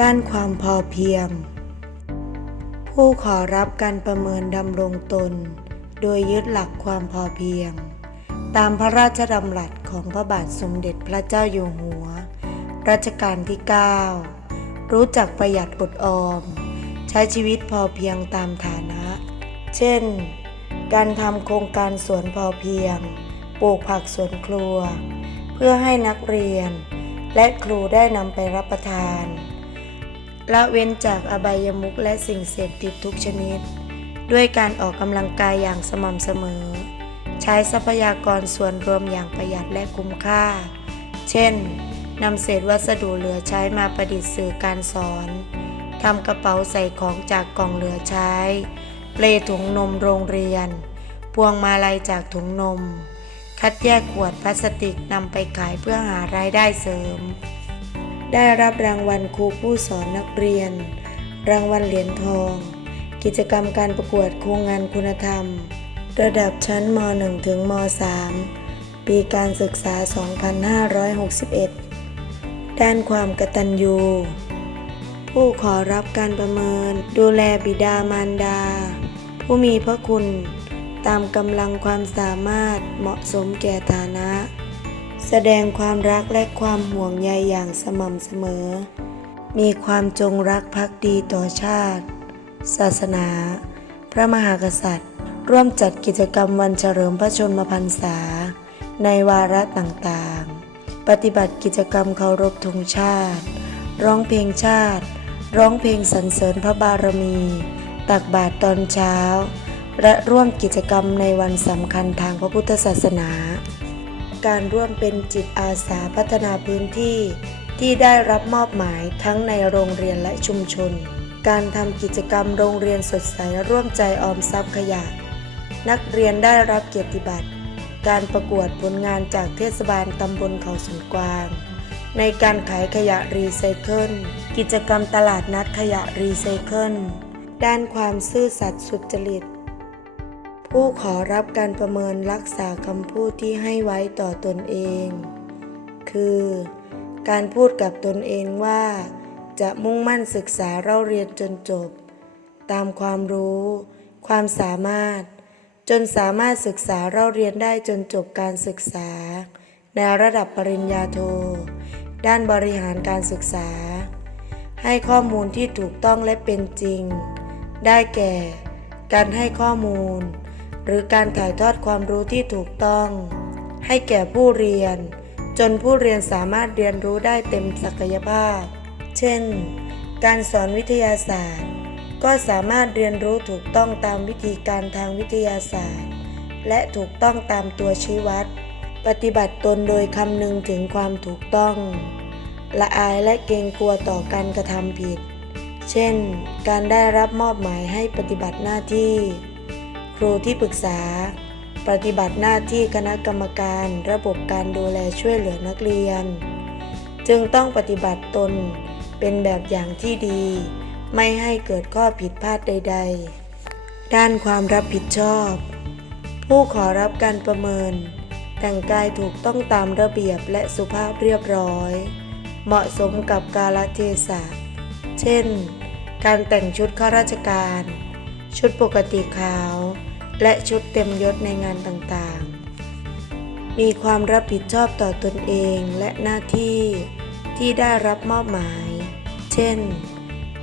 ด้านความพอเพียง ผู้ขอรับการประเมินดำรงตน โดยยึดหลักความพอเพียง ตามพระราชดำรัสของพระบาทสมเด็จพระเจ้าอยู่หัว รัชกาลที่ 9 รู้จักประหยัดอดออม ใช้ชีวิตพอเพียงตามฐานะ เช่น การทำโครงการสวนพอเพียง ปลูกผักสวนครัว เพื่อให้นักเรียน และครูได้นำไปรับประทาน ละเว้นจากอบายมุขและสิ่งเสพติดทุกชนิด ด้วยการออกกำลังกายอย่างสม่ำเสมอ ใช้ทรัพยากรส่วนรวมอย่างประหยัดและคุ้มค่า เช่นนำเศษวัสดุเหลือใช้มาประดิษฐ์สื่อการสอนทำกระเป๋าใส่ของจากกล่องเหลือใช้ เปลถุงนมโรงเรียน พวงมาลัยจากถุงนม คัดแยกขวดพลาสติกนำไปขายเพื่อหารายได้เสริม ได้รับรางวัลครูผู้สอนนักเรียน รางวัลเหรียญทอง กิจกรรมการประกวดโครงงานคุณธรรม ระดับชั้นม .1 ถึงม .3 ปีการศึกษา 2561 ด้านความกตัญญูผู้ขอรับการประเมิน ดูแลบิดามารดา ผู้มีพระคุณ ตามกำลังความสามารถเหมาะสมแก่ฐานะ แสดงความรักและความห่วงใยอย่างสม่ำเสมอ มีความจงรักภักดีต่อชาติ ศาสนา พระมหากษัตริย์ ร่วมจัดกิจกรรมวันเฉลิมพระชนมพรรษา ในวาระต่างๆ ปฏิบัติกิจกรรมเคารพธงชาติ ร้องเพลงชาติ ร้องเพลงสรรเสริญพระบารมี ตักบาตรตอนเช้า และร่วมกิจกรรมในวันสำคัญทางพระพุทธศาสนา การร่วมเป็นจิตอาสาพัฒนาพื้นที่ ที่ได้รับมอบหมายทั้งในโรงเรียนและชุมชน การทำกิจกรรมโรงเรียนสดใสร่วมใจออมทรัพย์ขยะ นักเรียนได้รับเกียรติบัตร การประกวดผลงานจากเทศบาลตำบลเขาสวนกวาง ในการขายขยะรีไซเคิล กิจกรรมตลาดนัดขยะรีไซเคิล ด้านความซื่อสัตย์สุจริต ผู้ขอรับการประเมินรักษาคำพูดที่ให้ไว้ต่อตนเอง คือ การพูดกับตนเองว่า จะมุ่งมั่นศึกษาเราเรียนจนจบ ตามความรู้ ความสามารถ จนสามารถศึกษาเราเรียนได้จนจบการศึกษา ในระดับปริญญาโท ด้านบริหารการศึกษา ให้ข้อมูลที่ถูกต้องและเป็นจริง ได้แก่ การให้ข้อมูล หรือการถ่ายทอดความรู้ที่ถูกต้อง ให้แก่ผู้เรียน จนผู้เรียนสามารถเรียนรู้ได้เต็มศักยภาพ เช่น การสอนวิทยาศาสตร์ ก็สามารถเรียนรู้ถูกต้องตามวิธีการทางวิทยาศาสตร์ และถูกต้องตามตัวชี้วัด ปฏิบัติตนโดยคำนึงถึงความถูกต้อง ละอายและเกรงกลัวต่อการกระทำผิด เช่น การได้รับมอบหมายให้ปฏิบัติหน้าที่ ครูที่ปรึกษา ปฏิบัติหน้าที่คณะกรรมการระบบการดูแลช่วยเหลือนักเรียน จึงต้องปฏิบัติตนเป็นแบบอย่างที่ดี ไม่ให้เกิดข้อผิดพลาดใด ๆ ด้านความรับผิดชอบ ผู้ขอรับการประเมิน แต่งกายถูกต้องตามระเบียบและสุภาพเรียบร้อย เหมาะสมกับกาลเทศะ เช่น การแต่งชุดข้าราชการ ชุดปกติขาว และชุดเต็มยศในงานต่างๆ มีความรับผิดชอบต่อตนเองและหน้าที่ที่ได้รับมอบหมาย เช่น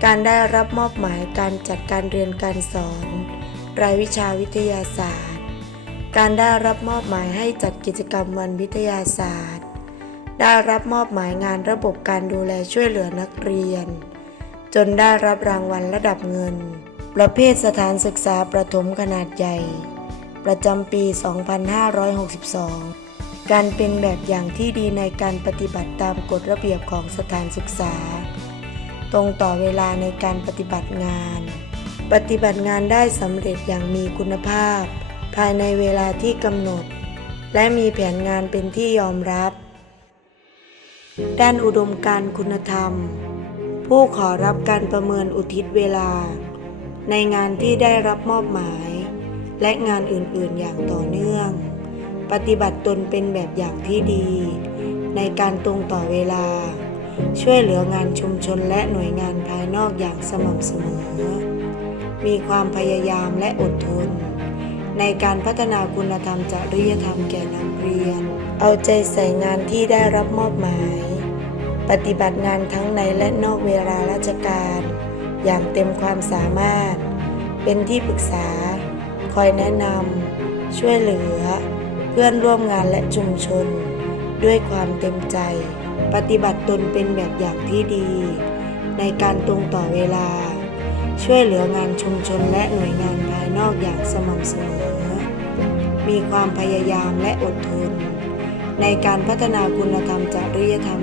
การได้รับมอบหมายการจัดการเรียนการสอน รายวิชาวิทยาศาสตร์ การได้รับมอบหมายให้จัดกิจกรรมวันวิทยาศาสตร์ ได้รับมอบหมายงานระบบการดูแลช่วยเหลือนักเรียน จนได้รับรางวัลระดับเงิน ประเภทสถานศึกษาประถมขนาดใหญ่ ประจำปี 2562 การเป็นแบบอย่างที่ดีในการปฏิบัติตามกฎระเบียบของสถานศึกษา ตรงต่อเวลาในการปฏิบัติงาน ปฏิบัติงานได้สำเร็จอย่างมีคุณภาพ ภายในเวลาที่กำหนด และมีแผนงานเป็นที่ยอมรับ ด้านอุดมการณ์คุณธรรม ผู้ขอรับการประเมินอุทิศเวลา ในงานที่ได้รับมอบหมาย และงานอื่นๆอย่างต่อเนื่อง ปฏิบัติตนเป็นแบบอย่างที่ดี ในการตรงต่อเวลา ช่วยเหลืองานชุมชนและหน่วยงานภายนอกอย่างสม่ำเสมอ มีความพยายามและอดทน ในการพัฒนาคุณธรรมจริยธรรมแก่นักเรียน เอาใจใส่งานที่ได้รับมอบหมาย ปฏิบัติงานทั้งในและนอกเวลาราชการ อย่างเต็มความสามารถ เป็นที่ปรึกษา คอยแนะนำช่วยเหลือ เพื่อนร่วมงานและชุมชน ด้วยความเต็มใจ ปฏิบัติตนเป็นแบบอย่างที่ดี ในการตรงต่อเวลา ช่วยเหลืองานชุมชนและหน่วยงานภายนอกอย่างสม่ำเสมอ มีความพยายามและอดทน ในการพัฒนาคุณธรรมจริยธรรม